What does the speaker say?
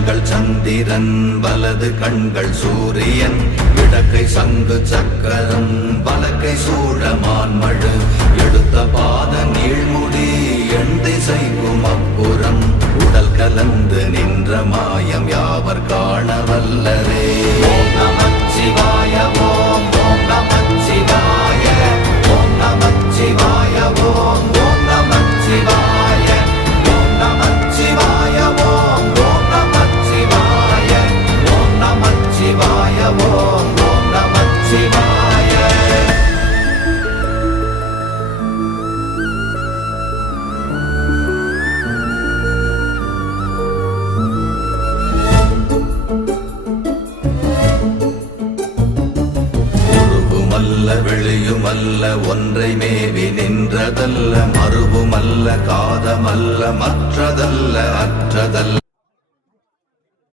கண்கள் சந்திரன் வலது கண்கள் சூரியன் இடக்கை சங்கு சக்கரம் வலக்கை சூழமான்மழு எடுத்த பாத நீழ்முடி எண் திசைக்கும் அப்புறம் உடல் கலந்து நின்ற மாயம் யாவர் காண வல்லரே. ஓம் நமச்சிவாய ஓம் ஓம் நமச்சிவாய ஓம் நமச்சிவாய ஓம் ஓம் நமச்சிவாய ஓம் நமச்சிவாய ஓம் ஓம் நமச்சிவாய ஓம் நமச்சிவாய ஓம் ஓம் நமச்சிவாய. வெளியுமல்ல ஒன்றை மேவி நின்றதல்ல மறுவுமல்ல காதமல்ல மற்றதல்ல அற்றதல்ல